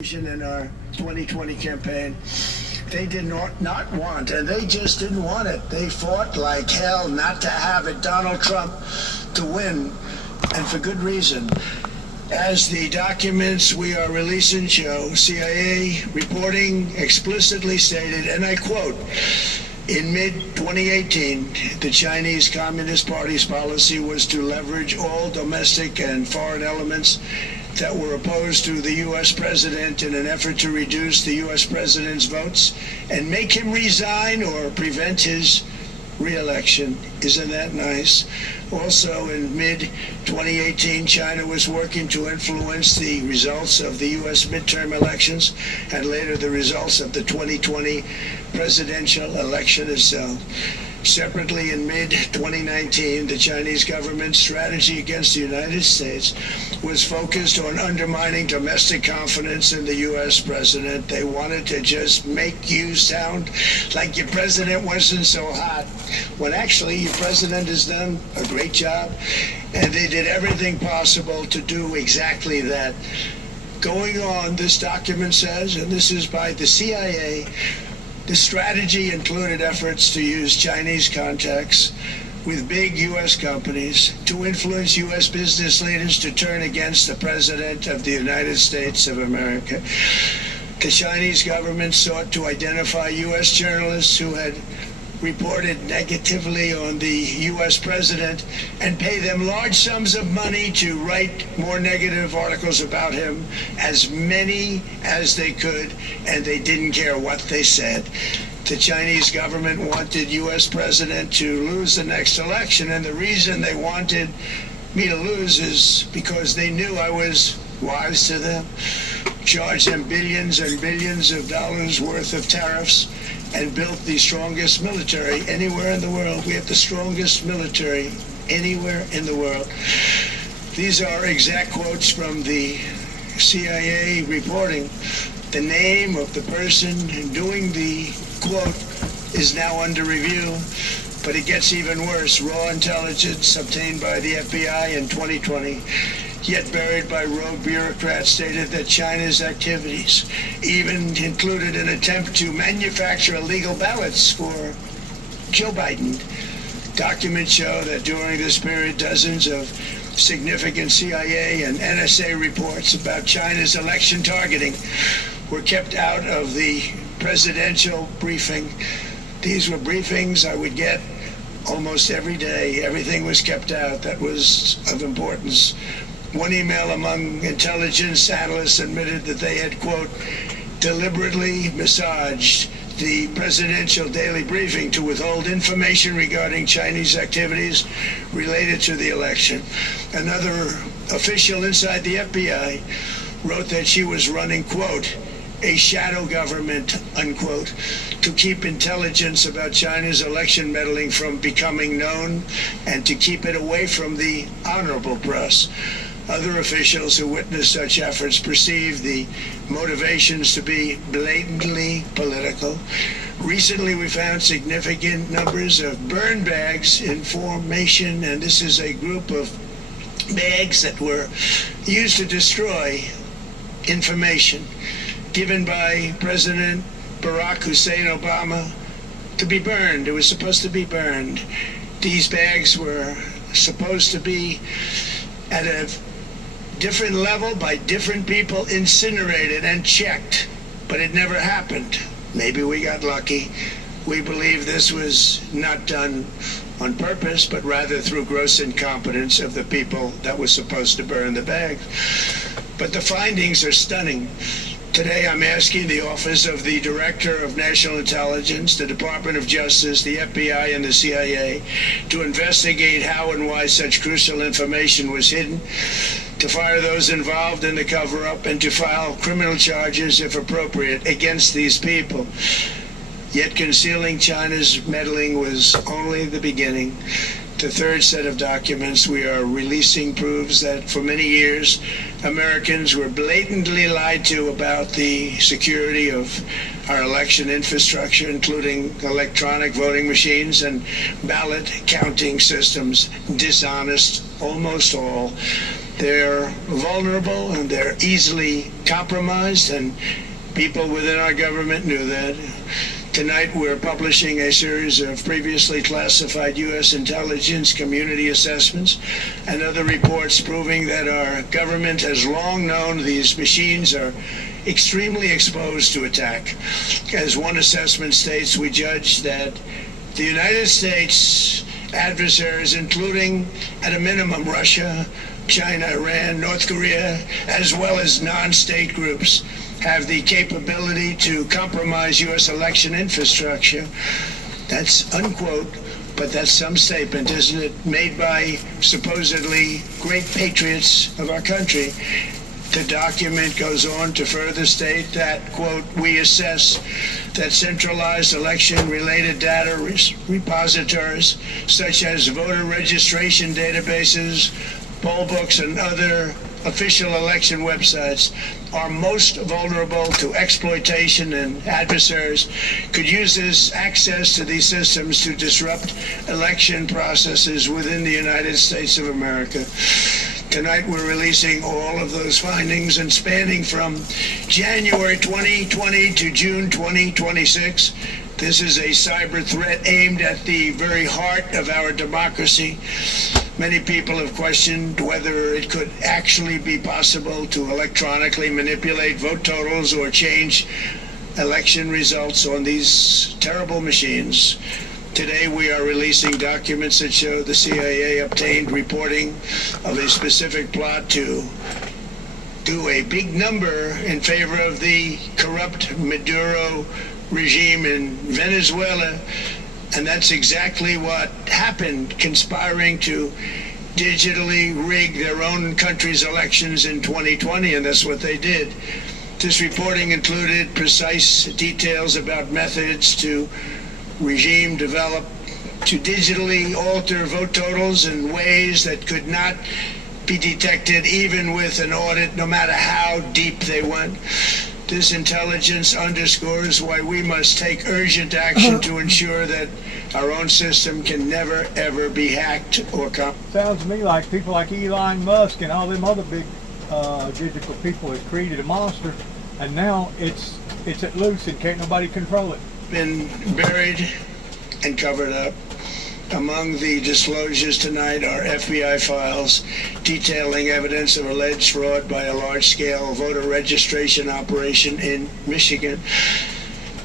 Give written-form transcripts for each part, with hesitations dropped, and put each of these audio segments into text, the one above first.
in our 2020 campaign. They did not want, and they just didn't want it. They fought like hell not to have it, Donald Trump, to win, and for good reason. As the documents we are releasing show, CIA reporting explicitly stated, and I quote, in mid-2018, the Chinese Communist Party's policy was to leverage all domestic and foreign elements that were opposed to the U.S. president in an effort to reduce the U.S. president's votes and make him resign or prevent his re-election. Isn't that nice? Also, in mid-2018, China was working to influence the results of the U.S. midterm elections and later the results of the 2020 presidential election itself. Separately, in mid-2019, the Chinese government's strategy against the United States was focused on undermining domestic confidence in the U.S. president. They wanted to just make you sound like your president wasn't so hot, when actually your president has done a great job, and they did everything possible to do exactly that. Going on, this document says, and this is by the CIA, the strategy included efforts to use Chinese contacts with big U.S. companies to influence U.S. business leaders to turn against the President of the United States of America. The Chinese government sought to identify U.S. journalists who had reported negatively on the U.S. president and pay them large sums of money to write more negative articles about him, as many as they could, and they didn't care what they said. The Chinese government wanted U.S. president to lose the next election, and the reason they wanted me to lose is because they knew I was wise to them, charged them billions and billions of dollars worth of tariffs, and built the strongest military anywhere in the world. We have the strongest military anywhere in the world. These are exact quotes from the CIA reporting. The name of the person doing the quote is now under review, but it gets even worse. Raw intelligence obtained by the FBI in 2020, yet buried by rogue bureaucrats, stated that China's activities even included an attempt to manufacture illegal ballots for Joe Biden. Documents show that during this period, dozens of significant CIA and NSA reports about China's election targeting were kept out of the presidential briefing. These were briefings I would get almost every day. Everything was kept out that was of importance. One email among intelligence analysts admitted that they had, quote, deliberately massaged the presidential daily briefing to withhold information regarding Chinese activities related to the election. Another official inside the FBI wrote that she was running, quote, a shadow government, unquote, to keep intelligence about China's election meddling from becoming known and to keep it away from the honorable press. Other officials who witnessed such efforts perceived the motivations to be blatantly political. Recently, we found significant numbers of burn bags in formation, and this is a group of bags that were used to destroy information given by President Barack Hussein Obama to be burned. It was supposed to be burned. These bags were supposed to be at a different level by different people, incinerated and checked, but it never happened. Maybe we got lucky. We believe this was not done on purpose, but rather through gross incompetence of the people that was supposed to burn the bags. But the findings are stunning. Today, I'm asking the Office of the Director of National Intelligence, the Department of Justice, the FBI, and the CIA to investigate how and why such crucial information was hidden, to fire those involved in the cover-up, and to file criminal charges, if appropriate, against these people. Yet concealing China's meddling was only the beginning. The third set of documents we are releasing proves that for many years, Americans were blatantly lied to about the security of our election infrastructure, including electronic voting machines and ballot counting systems. Dishonest, almost all. They're vulnerable and they're easily compromised, and people within our government knew that. Tonight we're publishing a series of previously classified U.S. intelligence community assessments and other reports proving that our government has long known these machines are extremely exposed to attack. As one assessment states, we judge that the United States adversaries, including at a minimum Russia, China, Iran, North Korea, as well as non-state groups, have the capability to compromise U.S. election infrastructure. That's unquote, but that's some statement, isn't it? Made by supposedly great patriots of our country. The document goes on to further state that, quote, we assess that centralized election-related data repositories, such as voter registration databases, poll books, and other official election websites, are most vulnerable to exploitation, and adversaries could use this access to these systems to disrupt election processes within the United States of America. Tonight we're releasing all of those findings, and spanning from January 2020 to June 2026. This is a cyber threat aimed at the very heart of our democracy. Many people have questioned whether it could actually be possible to electronically manipulate vote totals or change election results on these terrible machines. Today we are releasing documents that show the CIA obtained reporting of a specific plot to do a big number in favor of the corrupt Maduro regime in Venezuela. And that's exactly what happened, conspiring to digitally rig their own country's elections in 2020, and that's what they did. This reporting included precise details about methods to regime develop to digitally alter vote totals in ways that could not be detected even with an audit, no matter how deep they went. This intelligence underscores why we must take urgent action to ensure that our own system can never, ever be hacked or Sounds to me like people like Elon Musk and all them other big digital people have created a monster, and now it's at loose and can't nobody control it. Been buried and covered up. Among the disclosures tonight are FBI files detailing evidence of alleged fraud by a large-scale voter registration operation in Michigan.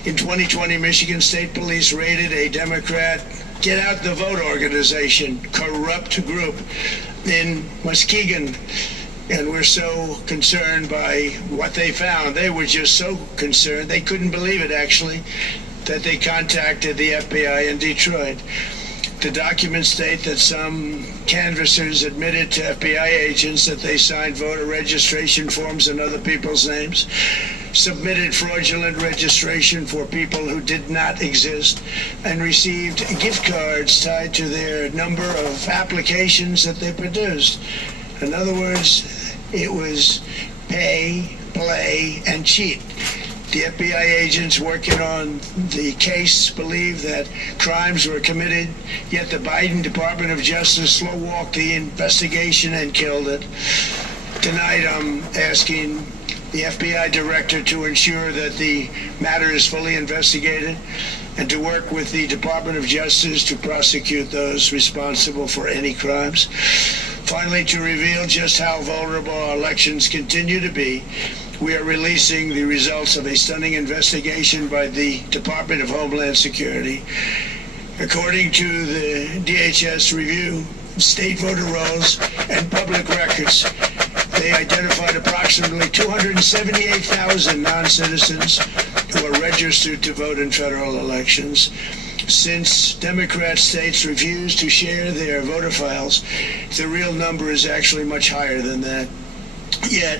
In 2020, Michigan State Police raided a Democrat Get Out the Vote organization, corrupt group in Muskegon. And we're so concerned by what they found. They were just so concerned, they couldn't believe it, actually, that they contacted the FBI in Detroit. The documents state that some canvassers admitted to FBI agents that they signed voter registration forms in other people's names, submitted fraudulent registration for people who did not exist, and received gift cards tied to their number of applications that they produced. In other words, it was pay, play, and cheat. The FBI agents working on the case believe that crimes were committed, yet the Biden Department of Justice slow-walked the investigation and killed it. Tonight I'm asking the FBI director to ensure that the matter is fully investigated and to work with the Department of Justice to prosecute those responsible for any crimes. Finally, to reveal just how vulnerable our elections continue to be, we are releasing the results of a stunning investigation by the Department of Homeland Security. According to the DHS review of state voter rolls and public records, they identified approximately 278,000 non-citizens who are registered to vote in federal elections. Since Democrat states refuse to share their voter files, the real number is actually much higher than that. Yet,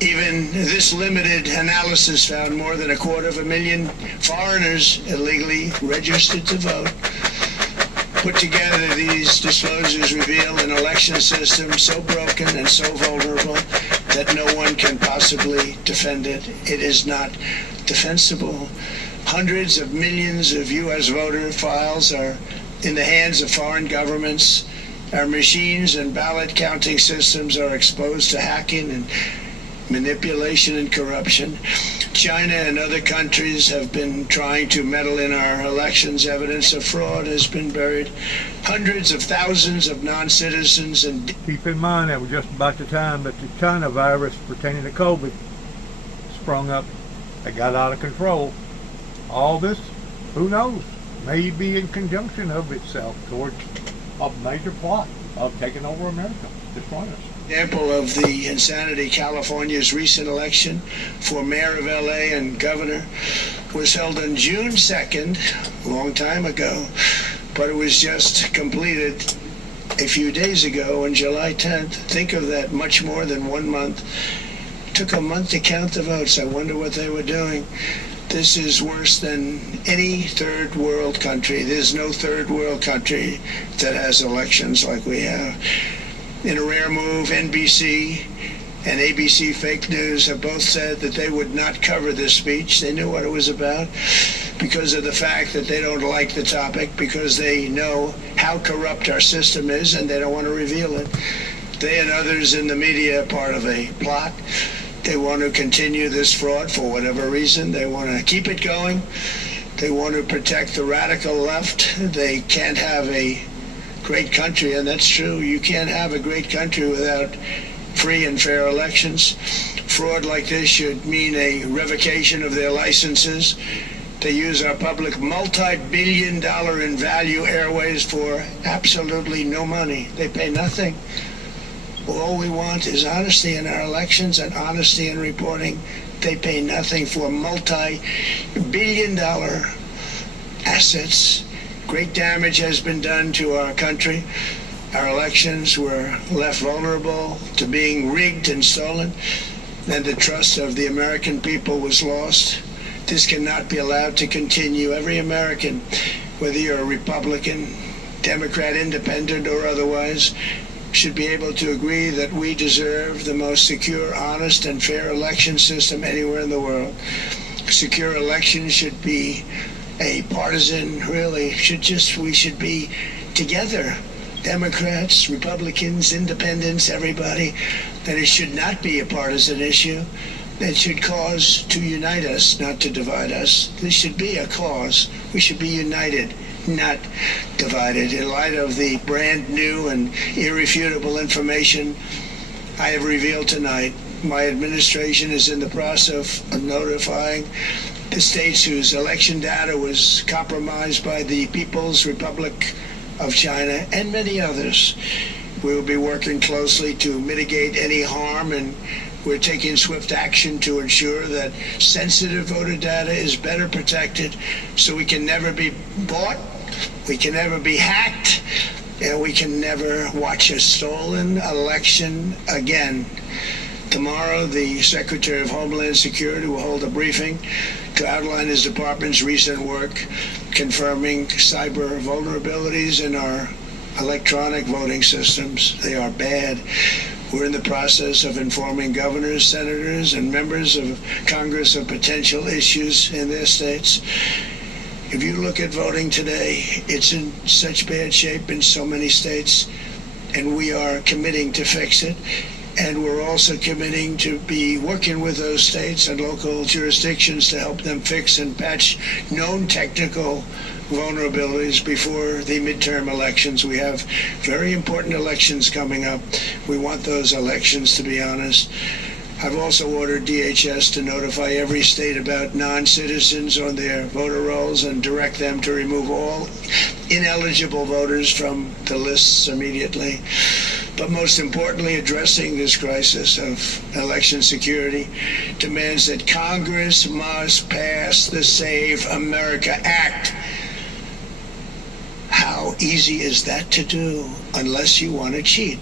even this limited analysis found more than 250,000 foreigners illegally registered to vote. Put together, these disclosures reveal an election system so broken and so vulnerable that no one can possibly defend it. It is not defensible. Hundreds of millions of U.S. voter files are in the hands of foreign governments. Our machines and ballot counting systems are exposed to hacking and manipulation and corruption. China and other countries have been trying to meddle in our elections. Evidence of fraud has been buried. Hundreds of thousands of non-citizens and... Keep in mind that was just about the time that the China virus pertaining to COVID sprung up. It got out of control. All this, who knows, may be in conjunction of itself towards a major plot of taking over America, destroying us. Example of the insanity. California's recent election for mayor of LA and governor was held on June 2nd, a long time ago, but it was just completed a few days ago on July 10th. Think of that, much more than 1 month. It took a month to count the votes. I wonder what they were doing. This is worse than any third world country. There's no third world country that has elections like we have. In a rare move, NBC and ABC Fake News have both said that they would not cover this speech. They knew what it was about because of the fact that they don't like the topic, because they know how corrupt our system is and they don't want to reveal it. They and others in the media are part of a plot. They want to continue this fraud for whatever reason. They want to keep it going. They want to protect the radical left. They can't have a great country, and that's true. You can't have a great country without free and fair elections. Fraud like this should mean a revocation of their licenses. They use our public multi-billion-dollar in value airways for absolutely no money. They pay nothing. All we want is honesty in our elections and honesty in reporting. They pay nothing for multi-billion-dollar assets. Great damage has been done to our country. Our elections were left vulnerable to being rigged and stolen, and the trust of the American people was lost. This cannot be allowed to continue. Every American, whether you're a Republican, Democrat, Independent, or otherwise, should be able to agree that we deserve the most secure, honest, and fair election system anywhere in the world. Secure elections should be a partisan, we should be together. Democrats, Republicans, Independents, everybody. And it should not be a partisan issue. It should cause to unite us, not to divide us. This should be a cause. We should be united, not divided. In light of the brand new and irrefutable information I have revealed tonight, my administration is in the process of notifying the states whose election data was compromised by the People's Republic of China and many others. We will be working closely to mitigate any harm, and we're taking swift action to ensure that sensitive voter data is better protected so we can never be bought, we can never be hacked, and we can never watch a stolen election again. Tomorrow, the Secretary of Homeland Security will hold a briefing to outline his department's recent work confirming cyber vulnerabilities in our electronic voting systems. They are bad. We're in the process of informing governors, senators, and members of Congress of potential issues in their states. If you look at voting today, it's in such bad shape in so many states, and we are committing to fix it. And we're also committing to be working with those states and local jurisdictions to help them fix and patch known technical vulnerabilities before the midterm elections. We have very important elections coming up. We want those elections to be honest. I've also ordered DHS to notify every state about non-citizens on their voter rolls and direct them to remove all ineligible voters from the lists immediately. But most importantly, addressing this crisis of election security demands that Congress must pass the Save America Act. How easy is that to do unless you want to cheat?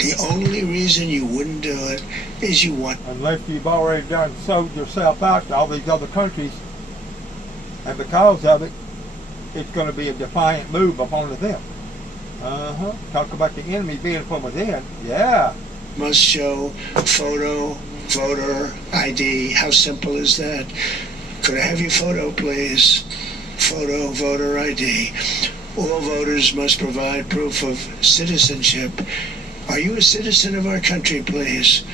The only reason you wouldn't do it is you want... Unless you've already sold yourself out to all these other countries, and because of it, it's going to be a defiant move upon them. Talk about the enemy being from within. Yeah. Must show photo, voter ID. How simple is that? Could I have your photo, please? Photo, voter ID. All voters must provide proof of citizenship. Are you a citizen of our country, please?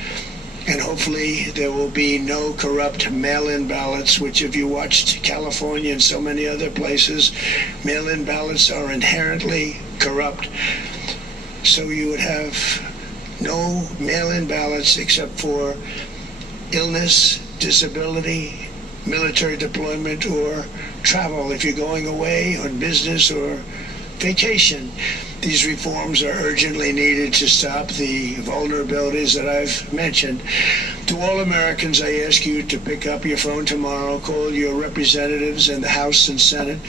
And hopefully there will be no corrupt mail-in ballots, which if you watched California and so many other places, mail-in ballots are inherently corrupt. So you would have no mail-in ballots except for illness, disability, military deployment, or travel if you're going away on business or vacation. These reforms are urgently needed to stop the vulnerabilities that I've mentioned. To all Americans, I ask you to pick up your phone tomorrow, call your representatives in the House and Senate,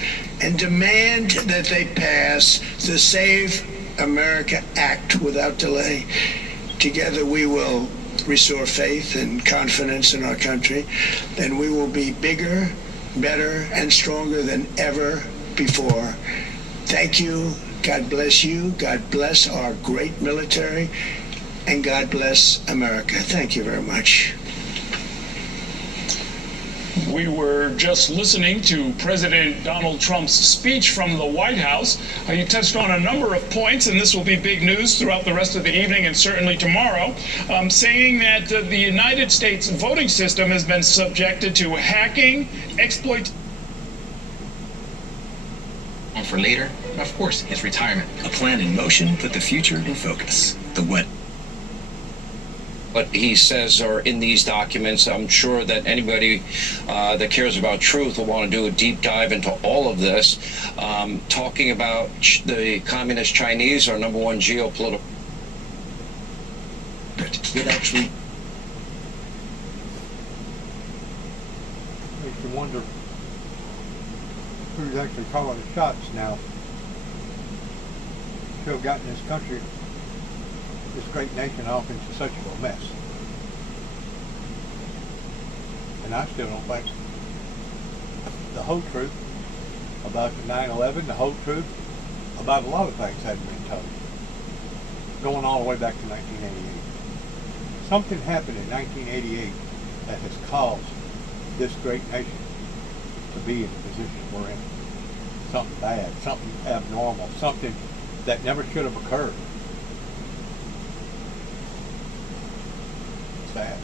and demand that they pass the Save America Act without delay. Together we will restore faith and confidence in our country, and we will be bigger, better, and stronger than ever before. Thank you. God bless you. God bless our great military. And God bless America. Thank you very much. We were just listening to President Donald Trump's speech from the White House. You touched on a number of points, and this will be big news throughout the rest of the evening and certainly tomorrow, saying that the United States voting system has been subjected to hacking, exploitation. For later, of course, his retirement. A plan in motion, put the future in focus. The what? What he says are in these documents. I'm sure that anybody that cares about truth will want to do a deep dive into all of this. Talking about the communist Chinese, our number one geopolitical. It actually Makes you wonder who's actually calling the shots now to have gotten this country, this great nation, off into such a mess. And I still don't think the whole truth about the 9/11, the whole truth about a lot of things hadn't been told. Going all the way back to 1988. Something happened in 1988 that has caused this great nation to be in the position we're in. Something bad, something abnormal, something that never should have occurred. Sad.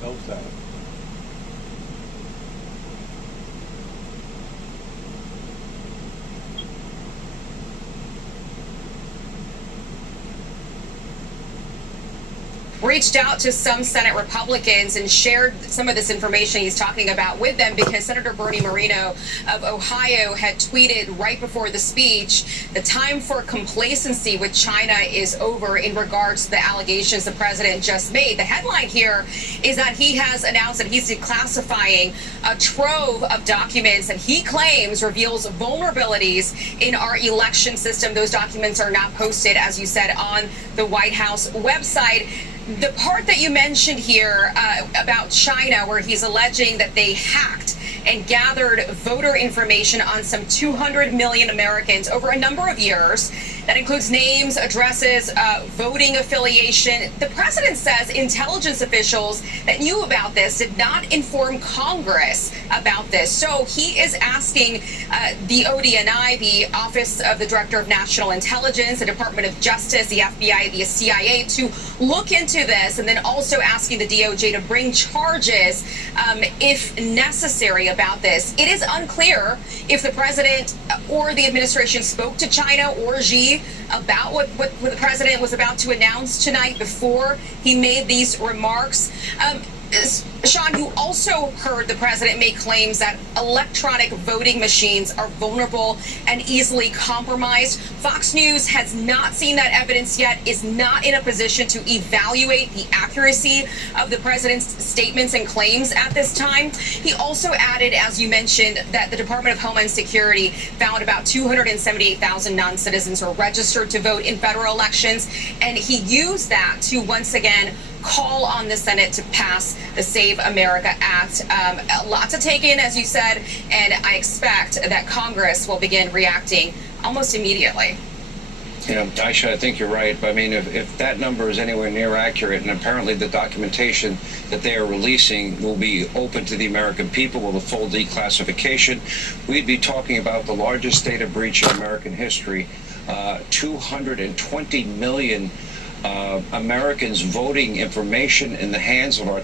So sad. Reached out to some Senate Republicans and shared some of this information he's talking about with them because Senator Bernie Moreno of Ohio had tweeted right before the speech, the time for complacency with China is over in regards to the allegations the president just made. The headline here is that he has announced that he's declassifying a trove of documents that he claims reveals vulnerabilities in our election system. Those documents are not posted, as you said, on the White House website. The part that you mentioned here about China, where he's alleging that they hacked and gathered voter information on some 200 million Americans over a number of years. That includes names, addresses, voting affiliation. The president says intelligence officials that knew about this did not inform Congress about this. So he is asking the ODNI, the Office of the Director of National Intelligence, the Department of Justice, the FBI, the CIA to look into this, and then also asking the DOJ to bring charges if necessary about this. It is unclear if the president or the administration spoke to China or Xi about what the president was about to announce tonight before he made these remarks. Sean, you also heard the president make claims that electronic voting machines are vulnerable and easily compromised. Fox News has not seen that evidence yet, is not in a position to evaluate the accuracy of the president's statements and claims at this time. He also added, as you mentioned, that the Department of Homeland Security found about 278,000 non-citizens were registered to vote in federal elections, and he used that to once again call on the Senate to pass the Save America Act. A lot to take in, as you said, and I expect that Congress will begin reacting almost immediately. Yeah, Aisha, I think you're right. I mean, if that number is anywhere near accurate, and apparently the documentation that they are releasing will be open to the American people with a full declassification, we'd be talking about the largest data breach in American history. 220 million Americans' voting information in the hands of our